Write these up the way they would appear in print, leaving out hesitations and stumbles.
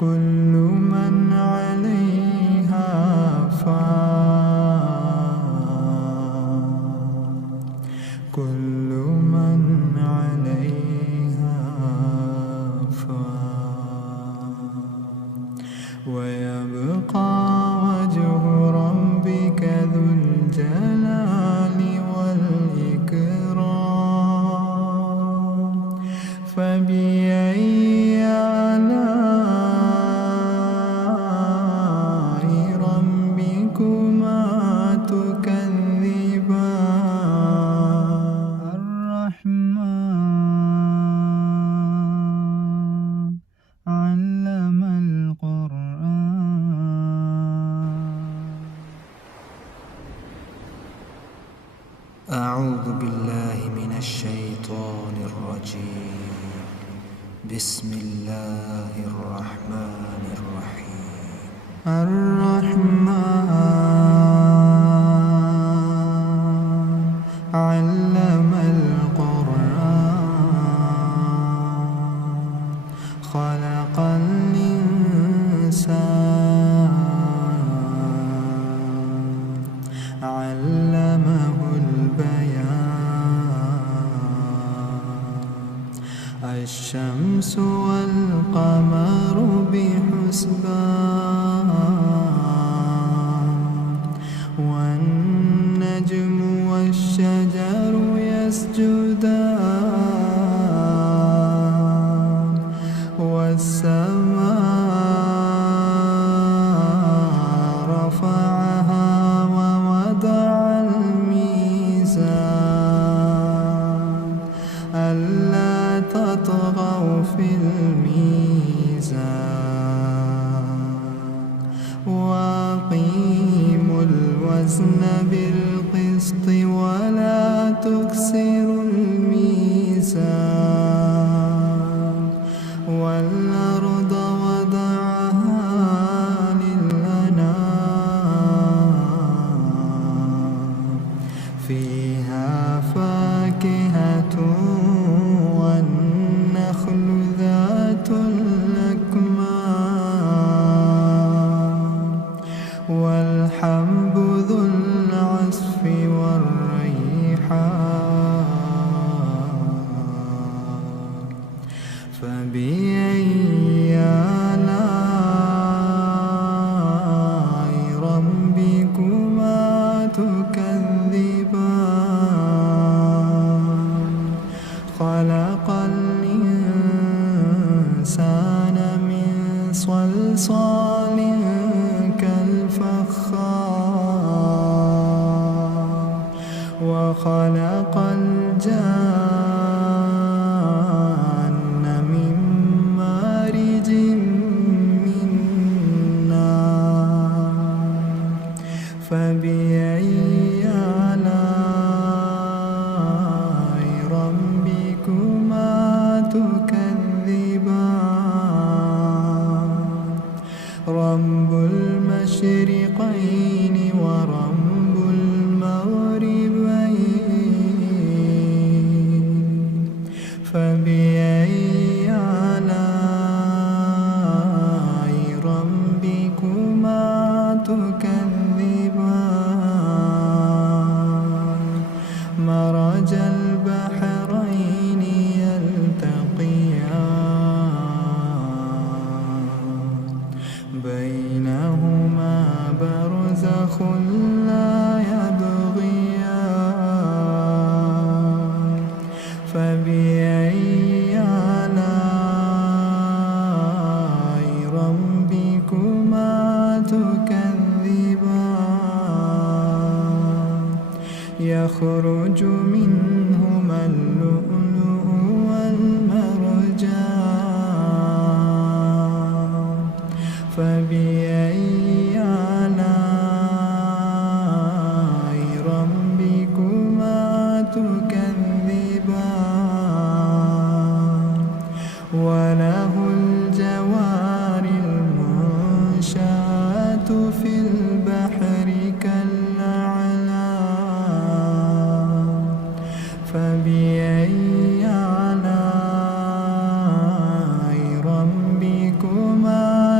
كل من عليها فان كل من عليها فان ويبقى وجه ربك ذو الجلال والإكرام فبأي آلاء ربكما تكذبان الرحمن علم القرآن. أعوذ بالله من الشيطان الرجيم. بسم الله الرحمن الرحيم. الرحمن علم القرآن خلق الإنسان علمه البيان الشمس والقمر بحسبان والنجم والشجر يسجدان والسماء رفعها ووضع الميزان ألا تطغوا في الميزان وأقيموا الوزن بالقسط ولا تكسروا الميزان والأرض وضعها للأنام فيها فاكهة والنخل ذات الأكمام والحب ذو العصف والريحان فبأي آلاء ربكما تكذبان خلق الإنسان من صلصال كالفخار وخلق الجان من مارج من نار فبأي آلاء ربكما تكذبان رب المشرقين ورب المغربين فبأي آلاء ربكما تكذبان مرج البحرين يلتقيان بينهما برزخ لا يبغيان فبأي آلاء ربكما تكذبان يخرج منهما اللؤلؤ والمرجان فبأي آلاء ربكما تكذبان وله الجوار المنشآت في البحر كالأعلام فبأي آلاء ربكما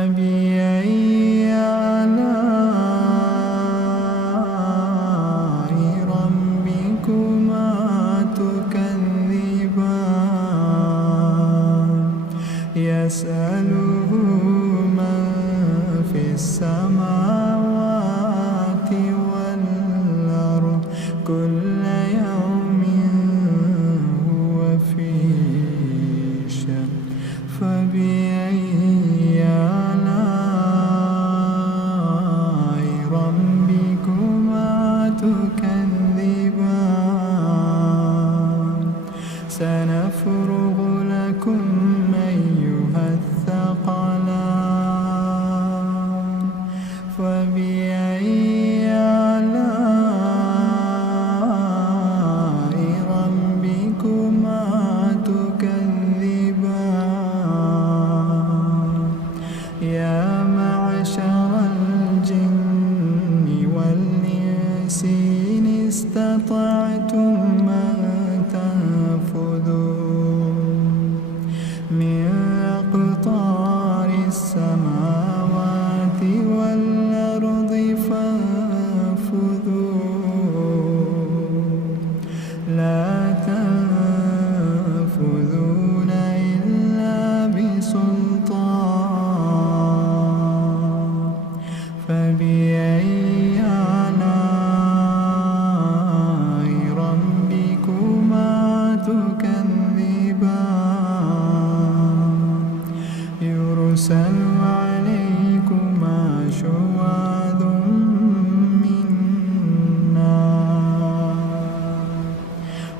فبأي آلاء ربكما تكذبان يسأله من في السماوات والأرض كل يوم هو في شأن فبأي آلاء ربكما تكذبان سنفرغ لكم أيها الثقلان فبأي آلاء ربكما تكذبان يا معشر الجن والإنس إن استطعتم أن تنفذوا من أقطار السماوات والأرض فانفذوا لا تنفذون إلا بسلطان فبأي آلاء ربكما تكذبان يرسل عليكما شواظ من نار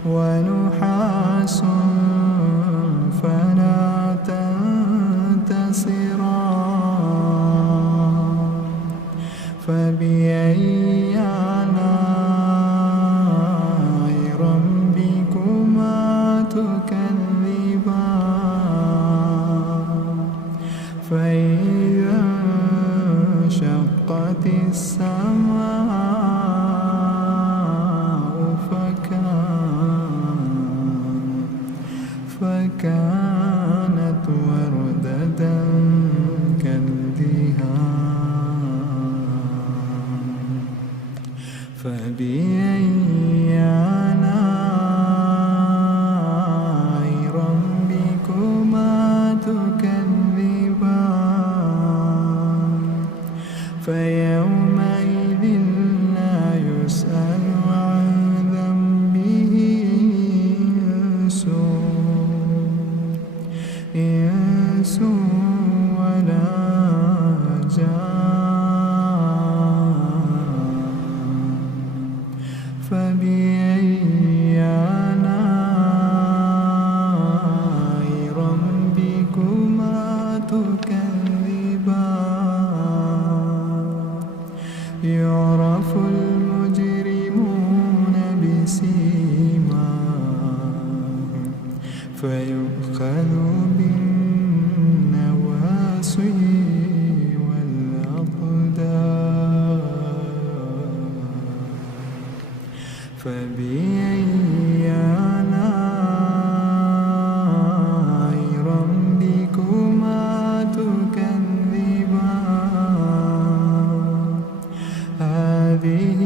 ونحاس فلا تنتصران فبأي آلاء ربكما تكذبان فإذا انشقت السماء فكانت وردة كالدهان فبأي آلاء ربكما تكذبان فيومئذ لا يسأل عن ذنبه إنس ولا جان فبأي آلاء ربكما تكذبان يعرف المجرمون بسيماهم فيؤخذ بالنواصي والأقدام فبأي آلاء ربكما تكذبان هذه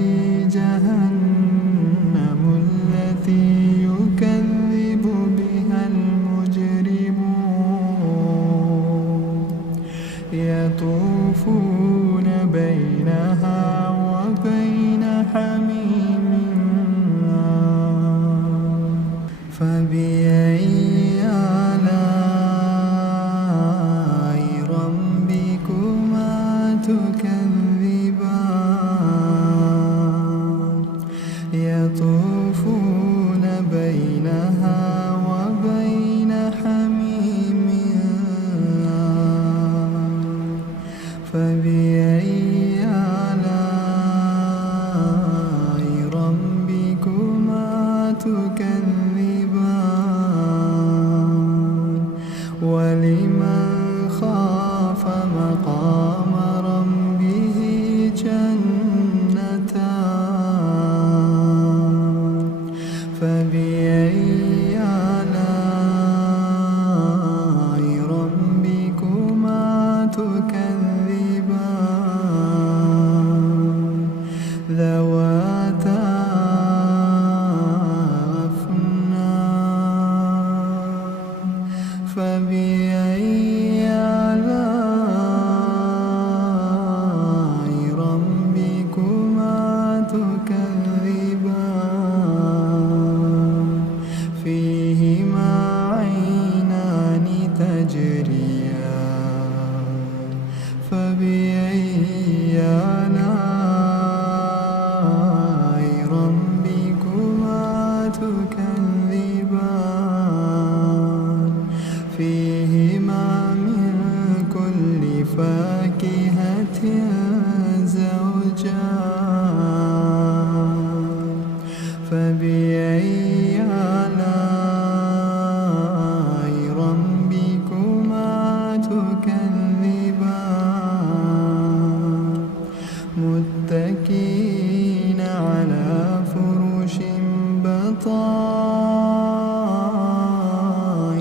جهنم التي يكذب بها المجرمون يطوفون بينها وبين حميم فبأي آلاء ربكما تكذبان يطوفون بينها وبين حميم فبأي آلاء ربكما تكذبان ولمن خاف مقام ربه جنتان فبأي آلاء ربكما تكذبان فبأي آلاء ربكما تكذبان فيهما من كل فاكهة زوجان فبأي آلاء ربكما تكذبان متكئين على فرش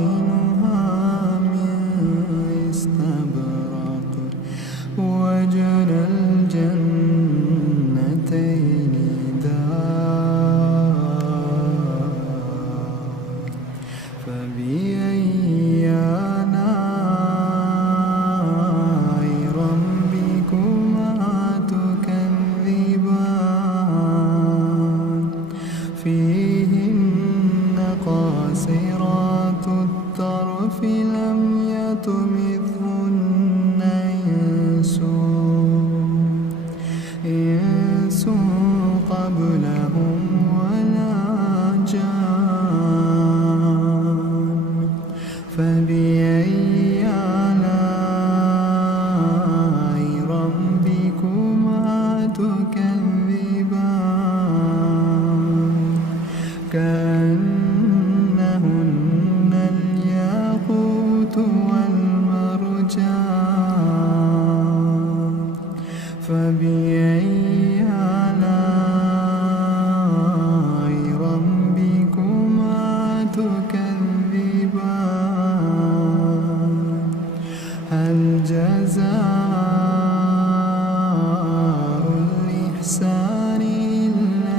بطائنها من استبرق وجنى الجنتين دان فبأي آلاء ربكما تكذبان فيهن قاصرات الطرف لم يطمثهن إنس قبلهم ولا جان فبأي آلاء ربكما تكذبان كأنهن الياقوت والمرجان فبأي آلاء ربكما تكذبان هل جزاء الإحسان إلا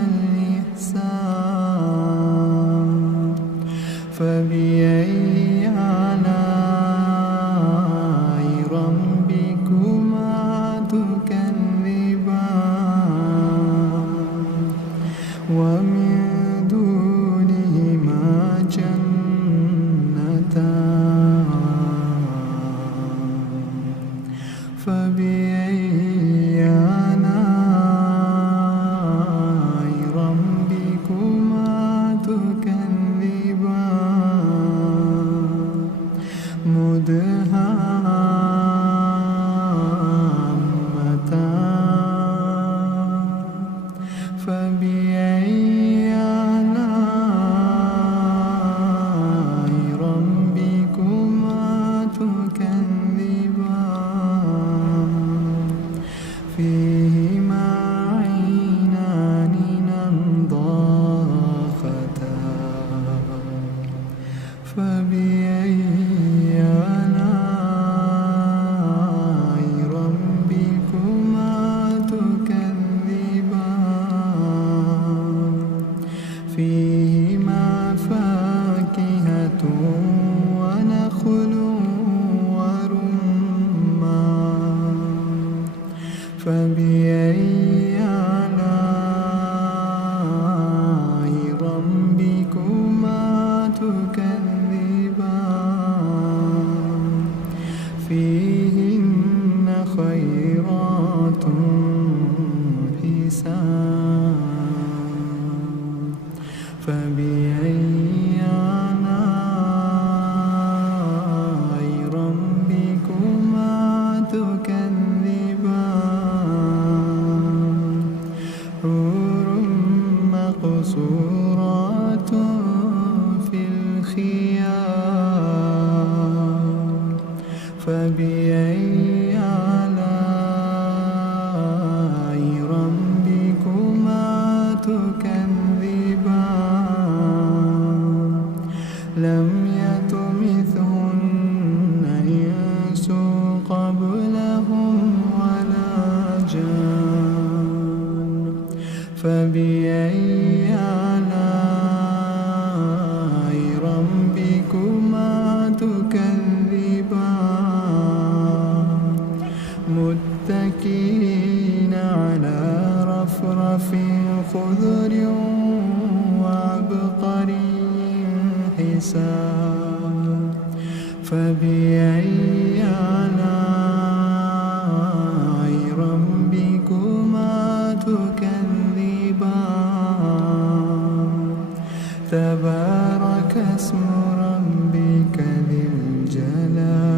الإحسان فبأي آلاء ربكما تكذبان ومن دونهما جنتان فبأي آلاء ربكما تكذبان مدهامتان فبأي آلاء ربكما تكذبان فيهما عينان نضاختان فبأي آلاء ربكما تكذبان فيهما فاكهة ونخل ورمان فبأي آلاء ربكما تكذبان فيهن خيرات حسان فبأي آلاء ربكما تكذبان حور مقصورات في الخيام فبأي آلاء ربكما تكذبان لم يطمثهن إنس قبلهم ولا جان فبأي آلاء ربكما تكذبان متكئين على رفرف خضر وعبقري حسان فبأي آلاء تبارك اسم ربك ذي الجلال